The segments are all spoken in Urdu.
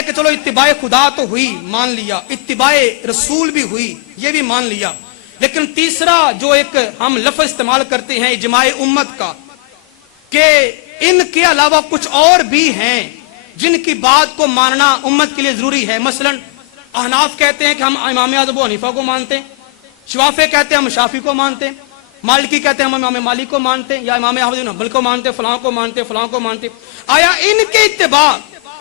ہے کہ چلو اتباع خدا تو ہوئی مان لیا, اتباع رسول بھی ہوئی یہ بھی مان لیا, لیکن تیسرا جو ایک ہم لفظ استعمال کرتے ہیں اجماع امت کا کہ ان کے علاوہ کچھ اور بھی ہیں جن کی بات کو ماننا امت کے لیے ضروری ہے. مثلا احناف کہتے ہیں کہ ہم امام اعظم ابو حنیفہ کو مانتے ہیں, شوافی کہتے ہیں ہم شافعی کو مانتے ہیں, مالکی کہتے ہیں ہم امام مالک کو مانتے ہیں, یا امام احمد بن حنبل کو مانتے ہیں, فلاں کو مانتے ہیں, فلاں کو مانتے ہیں. آیا ان کے اتباع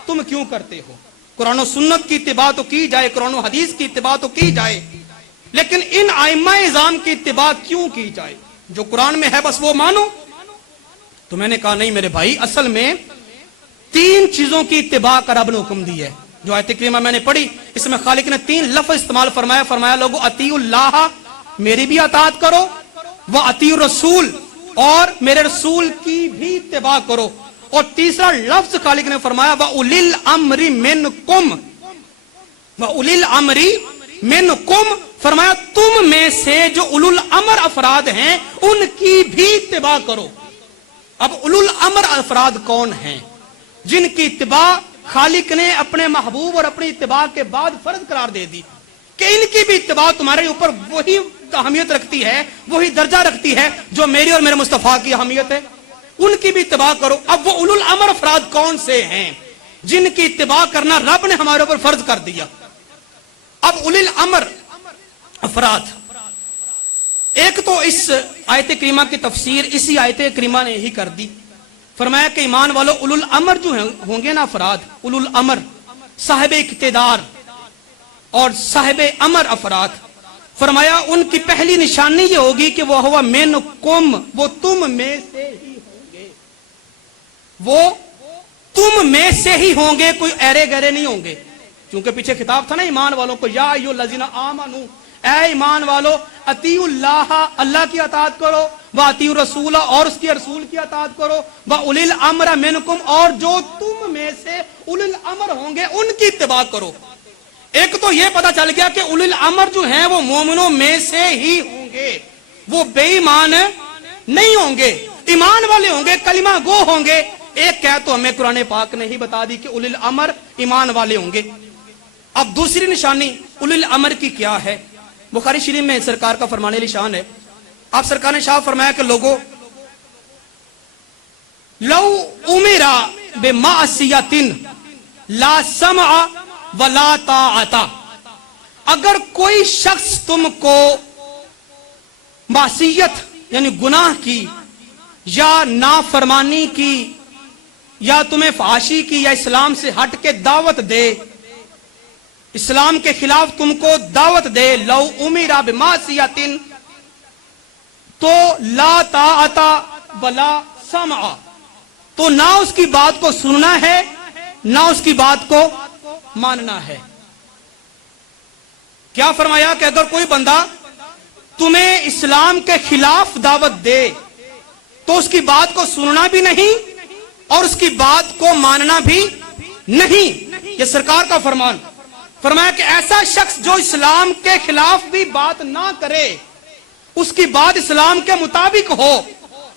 تم کیوں کرتے ہو؟ قرآن و سنت کی اتباع تو کی جائے, قرآن و حدیث کی اتباع تو کی جائے, لیکن ان ائمہ اعظام کی اتباع کیوں کی جائے؟ جو قرآن میں ہے بس وہ مانو. تو میں نے کہا نہیں میرے بھائی, اصل میں 3 چیزوں کی اتباع کا رب نے حکم دی ہے. جو آیت کریمہ میں نے پڑھی اس میں خالق نے 3 لفظ استعمال فرمایا, فرمایا لوگو اطیعوا اللہ, میری بھی اطاعت کرو, وَأَطِیعُوا الرَّسُولَ, اور میرے رسول کی بھی اتباع کرو, اور تیسرا لفظ خالق نے فرمایا وَأُولِي الْأَمْرِ مِنْکُمْ, وَأُولِي الْأَمْرِ مِنْکُمْ, فرمایا تم میں سے جو اولو الامر افراد ہیں ان کی بھی اتباع کرو. اب اولو الامر افراد کون ہیں جن کی اتباع خالق نے اپنے محبوب اور اپنی اتباع کے بعد فرض قرار دے دی کہ ان کی بھی اتباع تمہارے اوپر وہی اہمیت رکھتی ہے, وہی درجہ رکھتی ہے جو میری اور میرے مصطفیٰ کی اہمیت ہے, ان کی بھی اتباع کرو. اب وہ اولو الامر افراد کون سے ہیں جن کی اتباع کرنا رب نے ہمارے اوپر فرض کر دیا؟ اب اولو الامر افراد, ایک تو اس آیت کریمہ کی تفسیر اسی آیت کریمہ نے ہی کر دی, فرمایا کہ ایمان والو اولو الامر جو ہوں گے نا افراد, اولو الامر صاحب اقتدار اور صاحب امر افراد, فرمایا ان کی پہلی نشانی یہ ہوگی کہ وہ ہوا منکم, وہ تم میں سے ہی ہوں گے, وہ تم میں سے ہی ہوں گے, کوئی ایرے گہرے نہیں ہوں گے. کیونکہ پیچھے خطاب تھا نا ایمان والوں کو, یا ایھا الذین آمنوا, اے ایمان والو اطیعوا اللہ, اللہ کی اطاعت کرو, واطیعوا الرسول, اور اس کی رسول کی اطاعت کرو, واولی الامر منکم, اور جو تم میں سے اولی الامر ہوں گے ان کی اتباع کرو. ایک تو یہ پتا چل گیا کہ اولی الامر جو ہیں وہ مومنوں میں سے ہی ہوں گے, وہ بے ایمان نہیں ہوں گے, ایمان والے ہوں گے, کلمہ گو ہوں گے. ایک کہہ تو ہمیں قرآن پاک نے ہی بتا دی کہ اولی الامر ایمان والے ہوں گے. اب دوسری نشانی اولی الامر کی کیا ہے؟ بخاری شریف میں سرکار کا فرمان علی شان ہے, آپ سرکار نے شاہ فرمایا کہ لوگوں لو امرا بمعصیۃ لا سمع ولا طاعت, اگر کوئی شخص تم کو معصیت یعنی گناہ کی یا نافرمانی کی یا تمہیں فحاشی کی یا اسلام سے ہٹ کے دعوت دے, اسلام کے خلاف تم کو دعوت دے, لو امرا بمعصیۃ, تو لا طاعت ولا سمع, تو نہ اس کی بات کو سننا ہے نہ اس کی بات کو ماننا ہے. کیا فرمایا کہ اگر کوئی بندہ تمہیں اسلام کے خلاف دعوت دے تو اس کی بات کو سننا بھی نہیں اور اس کی بات کو ماننا بھی نہیں. یہ سرکار کا فرمان. فرمایا کہ ایسا شخص جو اسلام کے خلاف بھی بات نہ کرے, اس کی بات اسلام کے مطابق ہو,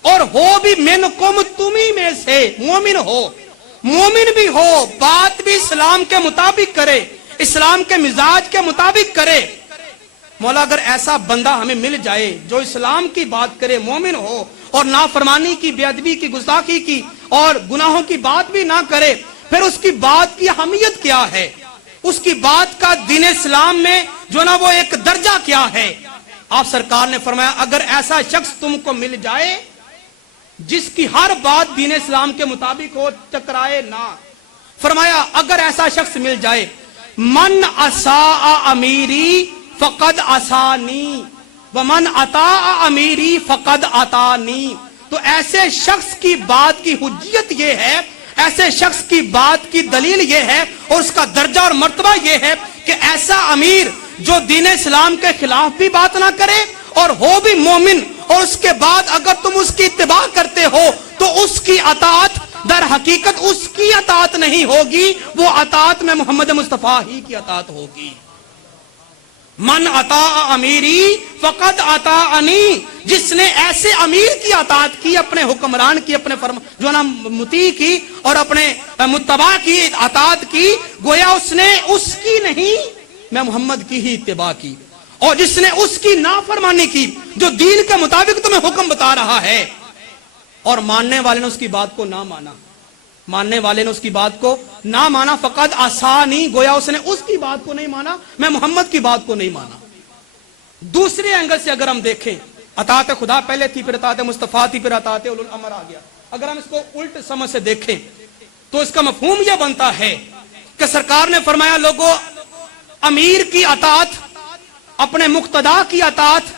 اور ہو بھی منکم, تمہیں میں سے مومن ہو, مومن بھی ہو, بات بھی اسلام کے مطابق کرے, اسلام کے مزاج کے مطابق کرے. مولا اگر ایسا بندہ ہمیں مل جائے جو اسلام کی بات کرے, مومن ہو, اور نافرمانی کی, بے ادبی کی, گستاخی کی اور گناہوں کی بات بھی نہ کرے, پھر اس کی بات کی اہمیت کیا ہے, اس کی بات کا دین اسلام میں جو نا وہ ایک درجہ کیا ہے؟ آپ سرکار نے فرمایا اگر ایسا شخص تم کو مل جائے جس کی ہر بات دین اسلام کے مطابق ہو, ٹکرائے نہ. فرمایا اگر ایسا شخص مل جائے, من اساء امیری فقد اسانی ومن اطاع امیری فقد اطانی, تو ایسے شخص کی بات کی حجیت یہ ہے, ایسے شخص کی بات کی دلیل یہ ہے اور اس کا درجہ اور مرتبہ یہ ہے کہ ایسا امیر جو دین اسلام کے خلاف بھی بات نہ کرے اور ہو بھی مومن, اور اس کے بعد اگر تم اس کی اتباع کرتے ہو تو اس کی اطاعت در حقیقت اس کی اطاعت نہیں ہوگی, وہ اطاعت میں محمد مصطفیٰ ہی کی اطاعت ہوگی. من اطاع امیری فقد اطاعنی، جس نے ایسے امیر کی اطاعت کی، اپنے حکمران کی، اپنے جو نا مطیع کی اور اپنے متبع کی اطاعت کی، گویا اس نے اس کی نہیں، میں محمد کی ہی اتباع کی. اور جس نے اس کی نافرمانی کی جو دین کے مطابق تمہیں حکم بتا رہا ہے، اور ماننے والے نے اس کی بات کو نہ مانا، ماننے والے نے اس کی بات کو نہ مانا، فقط آسانی، گویا اس نے اس کی بات کو نہیں مانا، میں محمد کی بات کو نہیں مانا. دوسرے اینگل سے اگر ہم دیکھیں، اطاعت خدا پہلے تھی، پھر اطاعت مصطفیٰ تھی، پھر اطاعت اولو الامر آ گیا. اگر ہم اس کو الٹ سمجھ سے دیکھیں تو اس کا مفہوم یہ بنتا ہے کہ سرکار نے فرمایا لوگوں، امیر کی اطاعت، اپنے مقتدا کی اطاعت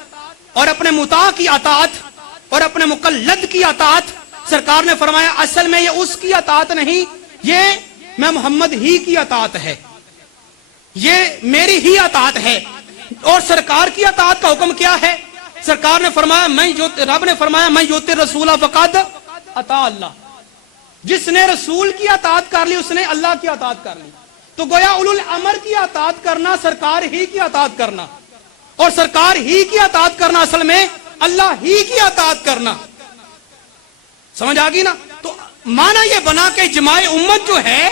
اور اپنے مطاع کی اطاعت اور اپنے مقلد کی اطاعت، سرکار نے فرمایا اصل میں یہ اس کی اطاعت نہیں، یہ میں محمد ہی کی اطاعت ہے، یہ میری ہی اطاعت ہے. اور سرکار کی اطاعت کا حکم کیا ہے؟ سرکار نے فرمایا رب نے فرمایا میں یوتی الرسول فقد اطاع اللہ، جس نے رسول کی اطاعت کر لی اس نے اللہ کی اطاعت کر لی. تو گویا اولو الامر کی اطاعت کرنا سرکار ہی کی اطاعت کرنا، اور سرکار ہی کی اطاعت کرنا اصل میں اللہ ہی کی اطاعت کرنا. سمجھ آ گئی نا؟ تو معنی یہ بنا کہ اجماع امت جو ہے،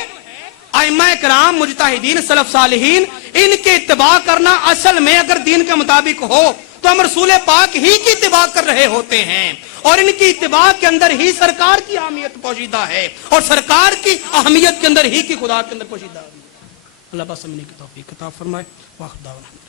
ائمہ کرام، مجتہدین، سلف صالحین، ان کے اتباع کرنا اصل میں اگر دین کے مطابق ہو تو ہم رسول پاک ہی کی اتباع کر رہے ہوتے ہیں، اور ان کی اتباع کے اندر ہی سرکار کی اہمیت پوشیدہ ہے، اور سرکار کی اہمیت کے اندر ہی کی خدا کے اندر پوشیدہ ہے. اللہ بس امنی کی توفیق عطا فرمائے. واخر دعوانا